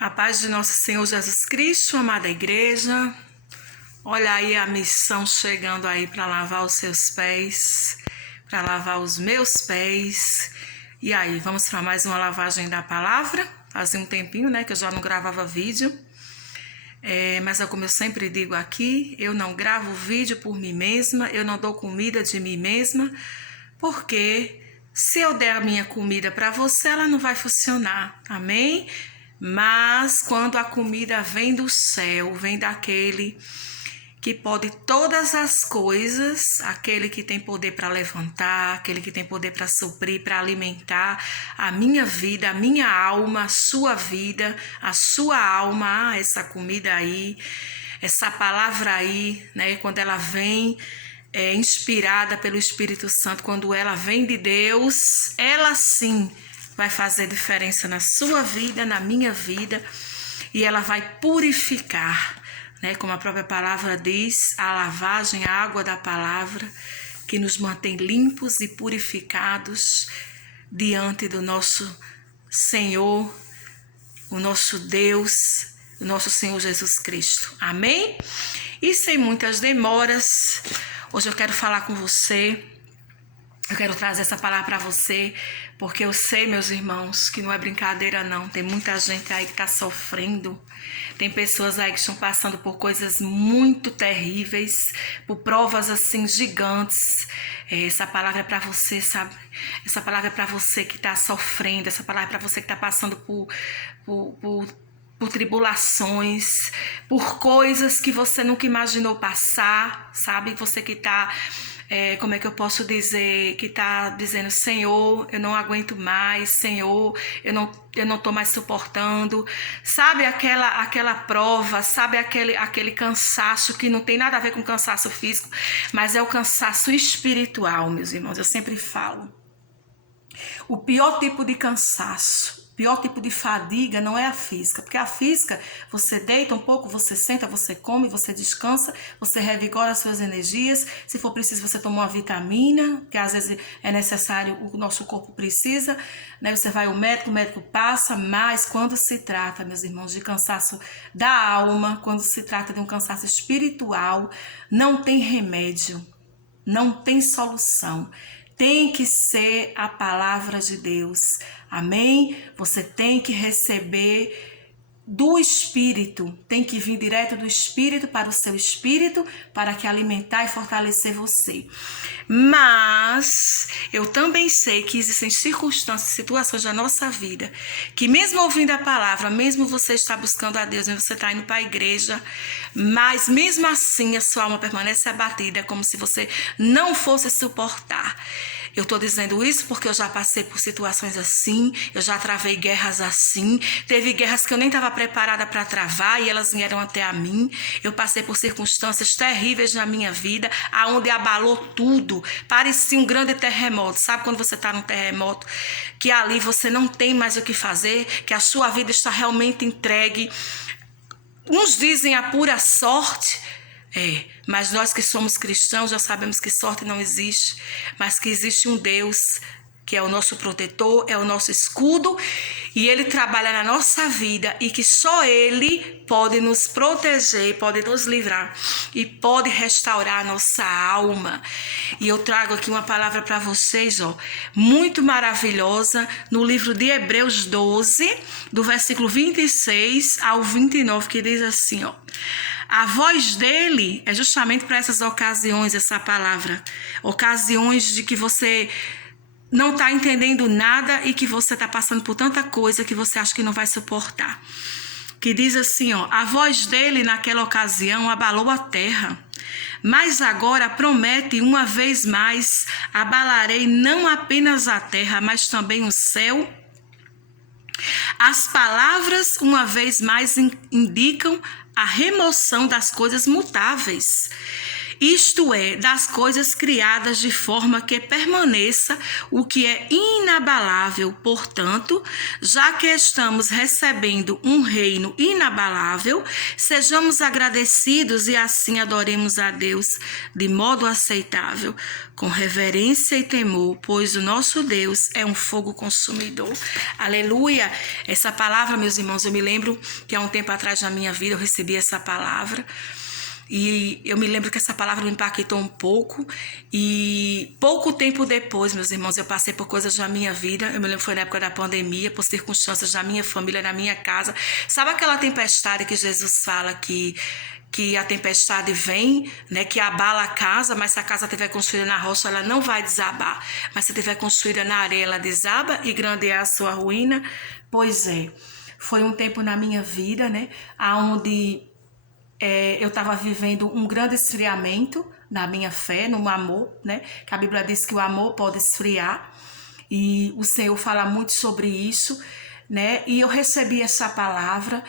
A paz de nosso Senhor Jesus Cristo, amada igreja. Olha aí a missão chegando aí para lavar os seus pés, para lavar os meus pés. E aí, vamos para mais uma lavagem da palavra? Fazia um tempinho, né, que eu já não gravava vídeo. Mas é como eu sempre digo aqui, eu não gravo vídeo por mim mesma, eu não dou comida de mim mesma, porque se eu der a minha comida para você, ela não vai funcionar, amém? Mas quando a comida vem do céu, vem daquele que pode todas as coisas, aquele que tem poder para levantar, aquele que tem poder para suprir, para alimentar a minha vida, a minha alma, a sua vida, a sua alma, essa comida aí, essa palavra aí, né? Quando ela vem inspirada pelo Espírito Santo, quando ela vem de Deus, ela sim vai fazer diferença na sua vida, na minha vida, e ela vai purificar, né? Como a própria palavra diz, a lavagem, a água da palavra, que nos mantém limpos e purificados diante do nosso Senhor, o nosso Deus, o nosso Senhor Jesus Cristo. Amém? E sem muitas demoras, hoje eu quero falar com você. Eu quero trazer essa palavra para você, porque eu sei, meus irmãos, que não é brincadeira não. Tem muita gente aí que está sofrendo. Tem pessoas aí que estão passando por coisas muito terríveis, por provas assim gigantes. Essa palavra é para você, sabe? Essa palavra é para você que está sofrendo. Essa palavra é para você que está passando por tribulações, por coisas que você nunca imaginou passar, sabe? Você que está... como é que eu posso dizer, que está dizendo, Senhor, eu não aguento mais, Senhor, eu não estou mais suportando, sabe aquela prova, sabe aquele cansaço que não tem nada a ver com cansaço físico, mas é o cansaço espiritual, meus irmãos, eu sempre falo. O pior tipo de cansaço, o pior tipo de fadiga não é a física, porque a física, você deita um pouco, você senta, você come, você descansa, você revigora as suas energias, se for preciso você toma uma vitamina, que às vezes é necessário, o nosso corpo precisa, né? Você vai ao médico, o médico passa, mas quando se trata, meus irmãos, de cansaço da alma, quando se trata de um cansaço espiritual, não tem remédio, não tem solução. Tem que ser a palavra de Deus, amém? Você tem que receber do Espírito, tem que vir direto do Espírito para o seu Espírito, para que alimentar e fortalecer você. Mas eu também sei que existem circunstâncias, situações da nossa vida, que mesmo ouvindo a palavra, mesmo você está buscando a Deus, mesmo você está indo para a igreja, mas mesmo assim a sua alma permanece abatida, como se você não fosse suportar. Eu estou dizendo isso porque eu já passei por situações assim, eu já travei guerras assim, teve guerras que eu nem estava preparada para travar e elas vieram até a mim. Eu passei por circunstâncias terríveis na minha vida, aonde abalou tudo, parecia um grande terremoto. Sabe quando você está num terremoto, que ali você não tem mais o que fazer, que a sua vida está realmente entregue? Uns dizem a pura sorte, mas nós que somos cristãos já sabemos que sorte não existe, mas que existe um Deus que é o nosso protetor, é o nosso escudo, e Ele trabalha na nossa vida e que só Ele pode nos proteger, pode nos livrar e pode restaurar a nossa alma. E eu trago aqui uma palavra para vocês, muito maravilhosa, no livro de Hebreus 12, do versículo 26 ao 29, que diz assim, a voz dele é justamente para essas ocasiões, essa palavra, ocasiões de que você não está entendendo nada e que você está passando por tanta coisa que você acha que não vai suportar. Que diz assim, a voz dele naquela ocasião abalou a terra, mas agora promete uma vez mais, abalarei não apenas a terra, mas também o céu. As palavras, uma vez mais, indicam a remoção das coisas mutáveis isto é, das coisas criadas de forma que permaneça o que é inabalável. Portanto, já que estamos recebendo um reino inabalável, sejamos agradecidos e assim adoremos a Deus de modo aceitável, com reverência e temor, pois o nosso Deus é um fogo consumidor. Aleluia! Essa palavra, meus irmãos, eu me lembro que há um tempo atrás na minha vida eu recebi essa palavra. E eu me lembro que essa palavra me impactou um pouco. E pouco tempo depois, meus irmãos, eu passei por coisas na minha vida. Eu me lembro que foi na época da pandemia, por circunstâncias da minha família, na minha casa. Sabe aquela tempestade que Jesus fala que a tempestade vem, né, que abala a casa, mas se a casa estiver construída na rocha, ela não vai desabar. Mas se estiver construída na areia, ela desaba e grande é a sua ruína? Pois é, foi um tempo na minha vida, né, onde eu estava vivendo um grande esfriamento na minha fé, no amor, né? Que a Bíblia diz que o amor pode esfriar e o Senhor fala muito sobre isso, né? E eu recebi essa palavra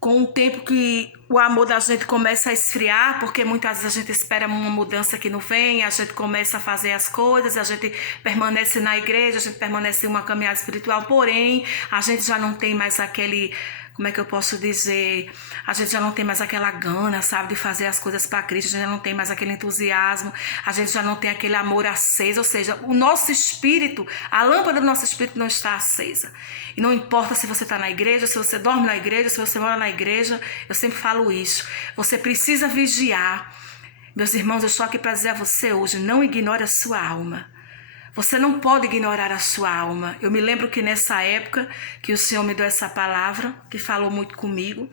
com o tempo que o amor da gente começa a esfriar, porque muitas vezes a gente espera uma mudança que não vem, a gente começa a fazer as coisas, a gente permanece na igreja, a gente permanece em uma caminhada espiritual, porém a gente já não tem mais aquele... Como é que eu posso dizer? A gente já não tem mais aquela gana, sabe, de fazer as coisas para Cristo, a gente já não tem mais aquele entusiasmo, a gente já não tem aquele amor aceso, ou seja, o nosso espírito, a lâmpada do nosso espírito não está acesa. E não importa se você está na igreja, se você dorme na igreja, se você mora na igreja, eu sempre falo isso. Você precisa vigiar. Meus irmãos, eu estou aqui para dizer a você hoje, não ignore a sua alma. Você não pode ignorar a sua alma. Eu me lembro que nessa época que o Senhor me deu essa palavra, que falou muito comigo,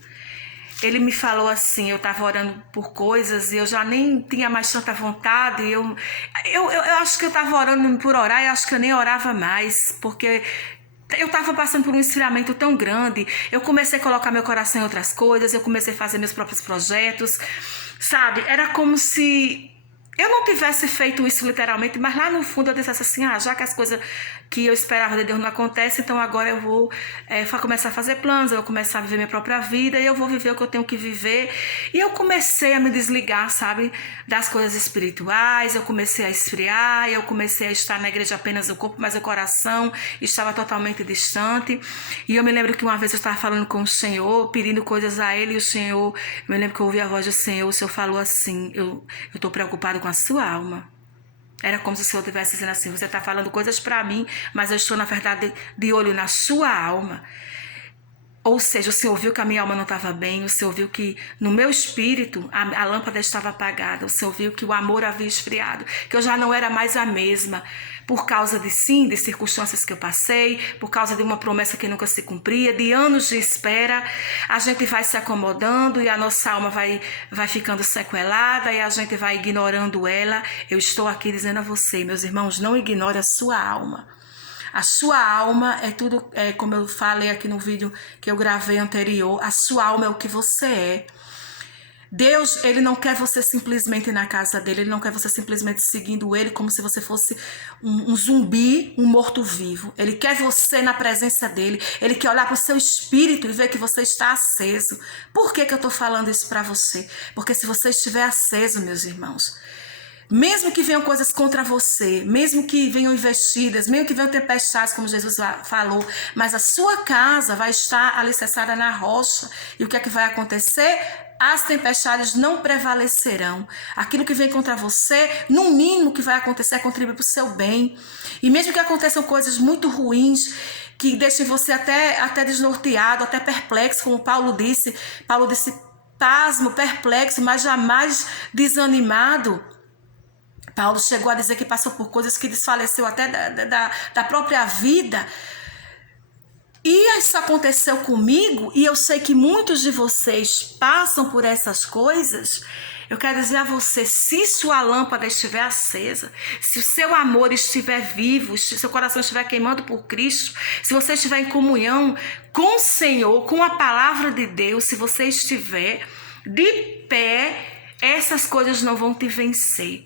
Ele me falou assim, eu estava orando por coisas e eu já nem tinha mais tanta vontade. Eu acho que eu estava orando por orar e acho que eu nem orava mais, porque eu estava passando por um esfriamento tão grande. Eu comecei a colocar meu coração em outras coisas, eu comecei a fazer meus próprios projetos, sabe? Era como se... eu não tivesse feito isso literalmente, mas lá no fundo eu dissesse assim, já que as coisas que eu esperava de Deus não acontecem, então agora eu vou começar a fazer planos, eu vou começar a viver minha própria vida e eu vou viver o que eu tenho que viver. E eu comecei a me desligar, sabe, das coisas espirituais, eu comecei a esfriar, eu comecei a estar na igreja apenas o corpo, mas o coração estava totalmente distante. E eu me lembro que uma vez eu estava falando com o Senhor, pedindo coisas a Ele, e o Senhor, eu me lembro que eu ouvi a voz do Senhor, o Senhor falou assim, eu estou preocupado com a sua alma. Era como se o Senhor estivesse dizendo assim, você está falando coisas para mim, mas eu estou na verdade de olho na sua alma. Ou seja, o Senhor viu que a minha alma não estava bem, o Senhor viu que no meu espírito a lâmpada estava apagada, o Senhor viu que o amor havia esfriado, que eu já não era mais a mesma, por causa de circunstâncias que eu passei, por causa de uma promessa que nunca se cumpria, de anos de espera. A gente vai se acomodando e a nossa alma vai ficando sequelada e a gente vai ignorando ela. Eu estou aqui dizendo a você, meus irmãos, não ignore a sua alma. A sua alma é tudo, como eu falei aqui no vídeo que eu gravei anterior, a sua alma é o que você é. Deus, Ele não quer você simplesmente na casa dele, Ele não quer você simplesmente seguindo Ele como se você fosse um zumbi, um morto-vivo. Ele quer você na presença dEle, Ele quer olhar para o seu espírito e ver que você está aceso. Por que eu estou falando isso para você? Porque se você estiver aceso, meus irmãos, mesmo que venham coisas contra você, mesmo que venham investidas, mesmo que venham tempestades, como Jesus falou, mas a sua casa vai estar alicerçada na rocha. E o que é que vai acontecer? As tempestades não prevalecerão. Aquilo que vem contra você, no mínimo que vai acontecer é contribuir para o seu bem. E mesmo que aconteçam coisas muito ruins, que deixem você até desnorteado, até perplexo, como Paulo disse pasmo, perplexo, mas jamais desanimado. Paulo chegou a dizer que passou por coisas que desfaleceu até da própria vida. E isso aconteceu comigo, e eu sei que muitos de vocês passam por essas coisas. Eu quero dizer a você, se sua lâmpada estiver acesa, se o seu amor estiver vivo, se seu coração estiver queimando por Cristo, se você estiver em comunhão com o Senhor, com a palavra de Deus, se você estiver de pé, essas coisas não vão te vencer.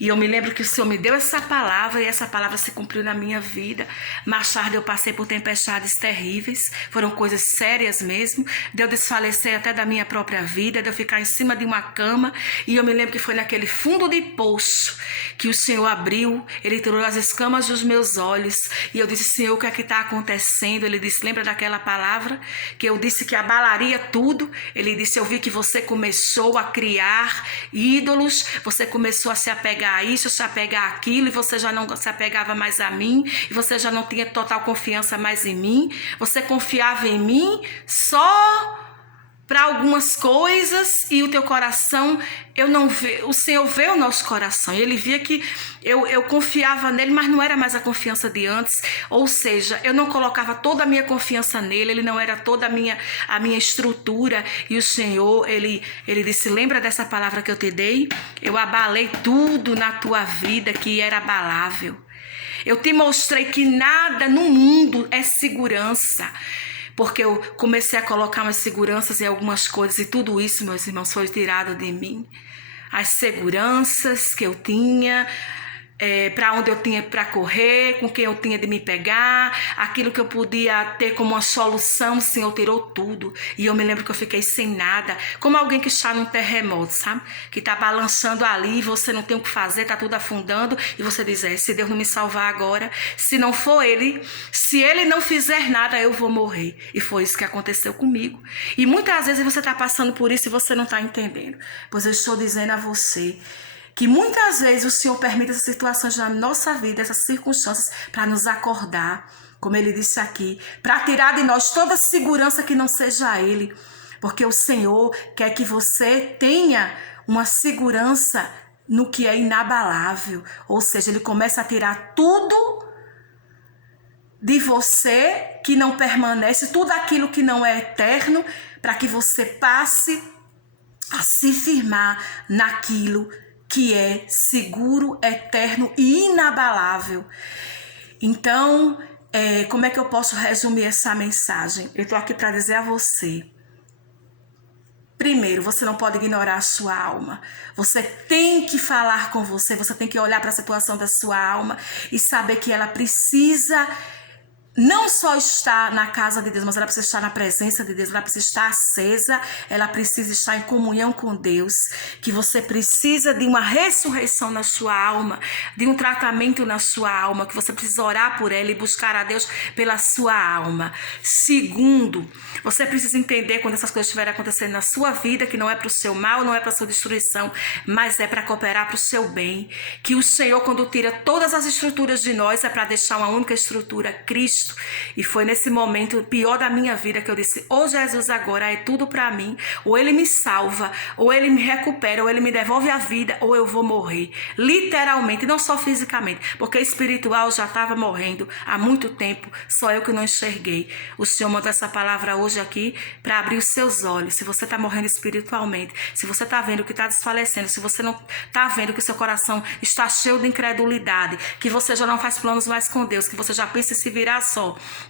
E eu me lembro que o Senhor me deu essa palavra e essa palavra se cumpriu na minha vida. Mais tarde eu passei por tempestades terríveis, foram coisas sérias mesmo, de eu desfalecer até da minha própria vida, de eu ficar em cima de uma cama. E eu me lembro que foi naquele fundo de poço que o Senhor abriu, Ele tirou as escamas dos meus olhos. E eu disse: Senhor, o que é que está acontecendo? Ele disse: lembra daquela palavra que eu disse que abalaria tudo? Ele disse: eu vi que você começou a criar ídolos, você começou a se apegar a isso, se apegar àquilo, e você já não se apegava mais a mim, e você já não tinha total confiança mais em mim, você confiava em mim só para algumas coisas, e o teu coração, eu não ve, o Senhor vê o nosso coração, e Ele via que eu confiava nele, mas não era mais a confiança de antes, ou seja, eu não colocava toda a minha confiança nele, ele não era toda a minha estrutura, e o Senhor, ele disse: lembra dessa palavra que eu te dei? Eu abalei tudo na tua vida que era abalável, eu te mostrei que nada no mundo é segurança, porque eu comecei a colocar umas seguranças em algumas coisas, e tudo isso, meus irmãos, foi tirado de mim. As seguranças que eu tinha, para onde eu tinha para correr, com quem eu tinha de me pegar, aquilo que eu podia ter como uma solução, o Senhor tirou tudo. E eu me lembro que eu fiquei sem nada, como alguém que está num terremoto, sabe? Que está balançando ali, você não tem o que fazer, está tudo afundando, e você diz: se Deus não me salvar agora, se não for Ele, se Ele não fizer nada, eu vou morrer. E foi isso que aconteceu comigo. E muitas vezes você está passando por isso e você não está entendendo. Pois eu estou dizendo a você que muitas vezes o Senhor permite essas situações na nossa vida, essas circunstâncias, para nos acordar, como Ele disse aqui, para tirar de nós toda segurança que não seja Ele, porque o Senhor quer que você tenha uma segurança no que é inabalável, ou seja, Ele começa a tirar tudo de você que não permanece, tudo aquilo que não é eterno, para que você passe a se firmar naquilo que é seguro, eterno e inabalável. Então, como é que eu posso resumir essa mensagem? Eu estou aqui para dizer a você: primeiro, você não pode ignorar a sua alma. Você tem que falar com você tem que olhar para a situação da sua alma e saber que ela precisa não só estar na casa de Deus, mas ela precisa estar na presença de Deus, ela precisa estar acesa, ela precisa estar em comunhão com Deus, que você precisa de uma ressurreição na sua alma, de um tratamento na sua alma, que você precisa orar por ela e buscar a Deus pela sua alma. Segundo, você precisa entender, quando essas coisas estiverem acontecendo na sua vida, que não é para o seu mal, não é para a sua destruição, mas é para cooperar para o seu bem, que o Senhor, quando tira todas as estruturas de nós, é para deixar uma única estrutura, Cristo. E foi nesse momento pior da minha vida que eu disse: ou Jesus agora é tudo para mim, ou Ele me salva, ou Ele me recupera, ou Ele me devolve a vida, ou eu vou morrer. Literalmente, não só fisicamente, porque espiritual já estava morrendo há muito tempo, só eu que não enxerguei. O Senhor mandou essa palavra hoje aqui para abrir os seus olhos. Se você está morrendo espiritualmente, se você está vendo que está desfalecendo, se você não está vendo que seu coração está cheio de incredulidade, que você já não faz planos mais com Deus, que você já pensa em se virar só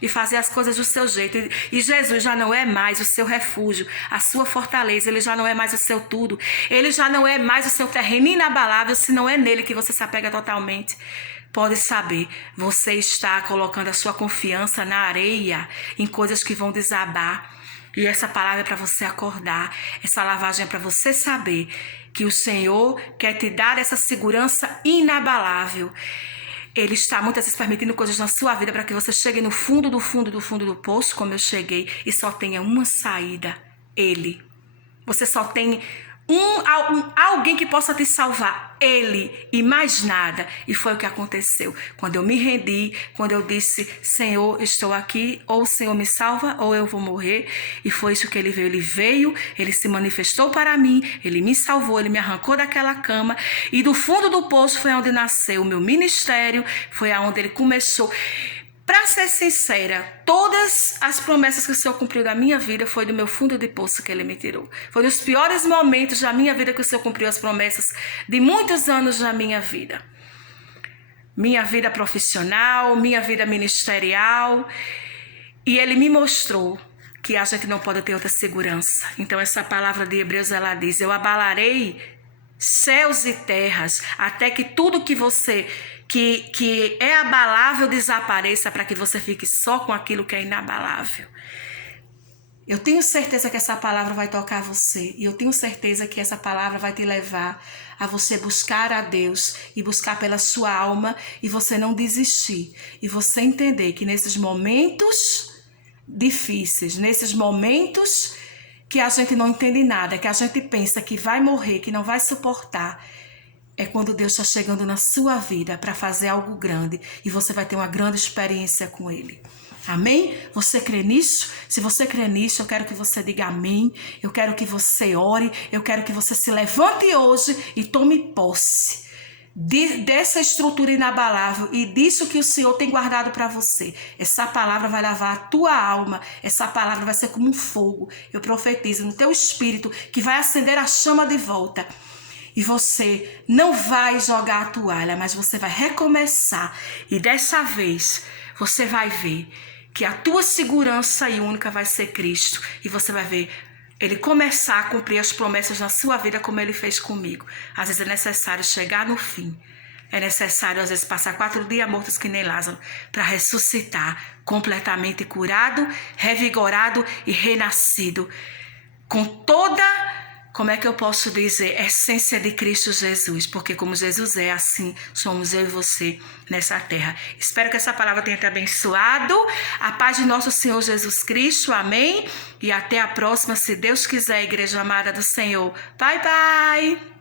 e fazer as coisas do seu jeito, e Jesus já não é mais o seu refúgio, a sua fortaleza, Ele já não é mais o seu tudo, Ele já não é mais o seu terreno inabalável, se não é nele que você se apega totalmente. Pode saber, você está colocando a sua confiança na areia, em coisas que vão desabar. E essa palavra é para você acordar, essa lavagem é para você saber que o Senhor quer te dar essa segurança inabalável. Ele está muitas vezes permitindo coisas na sua vida para que você chegue no fundo do poço, como eu cheguei, e só tenha uma saída: Ele. Você só tem alguém que possa te salvar, Ele, e mais nada. E foi o que aconteceu. Quando eu me rendi, quando eu disse: Senhor, estou aqui, ou o Senhor me salva, ou eu vou morrer. E foi isso que Ele veio. Ele veio, Ele se manifestou para mim, Ele me salvou, Ele me arrancou daquela cama. E do fundo do poço foi onde nasceu o meu ministério, foi aonde Ele começou. Para ser sincera, todas as promessas que o Senhor cumpriu da minha vida foi do meu fundo de poço que Ele me tirou. Foi nos piores momentos da minha vida que o Senhor cumpriu as promessas de muitos anos da minha vida. Minha vida profissional, minha vida ministerial. E Ele me mostrou que a gente não pode ter outra segurança. Então essa palavra de Hebreus, ela diz: eu abalarei céus e terras, até que tudo que você que é abalável desapareça, para que você fique só com aquilo que é inabalável. Eu tenho certeza que essa palavra vai tocar você, e eu tenho certeza que essa palavra vai te levar a você buscar a Deus e buscar pela sua alma, e você não desistir, e você entender que nesses momentos difíceis, nesses momentos que a gente não entende nada, que a gente pensa que vai morrer, que não vai suportar, é quando Deus está chegando na sua vida para fazer algo grande, e você vai ter uma grande experiência com Ele. Amém? Você crê nisso? Se você crê nisso, eu quero que você diga amém. Eu quero que você ore. Eu quero que você se levante hoje e tome posse dessa estrutura inabalável e disso que o Senhor tem guardado para você. Essa palavra vai lavar a tua alma. Essa palavra vai ser como um fogo. Eu profetizo no teu espírito que vai acender a chama de volta. E você não vai jogar a toalha, mas você vai recomeçar. E dessa vez você vai ver que a tua segurança e única vai ser Cristo. E você vai ver Ele começar a cumprir as promessas na sua vida como Ele fez comigo. Às vezes é necessário chegar no fim. É necessário, às vezes, passar 4 dias mortos que nem Lázaro, para ressuscitar completamente curado, revigorado e renascido. Com toda, como é que eu posso dizer, essência de Cristo Jesus, porque como Jesus é, assim somos eu e você nessa terra. Espero que essa palavra tenha te abençoado. A paz de nosso Senhor Jesus Cristo, amém? E até a próxima, se Deus quiser, igreja amada do Senhor. Bye, bye!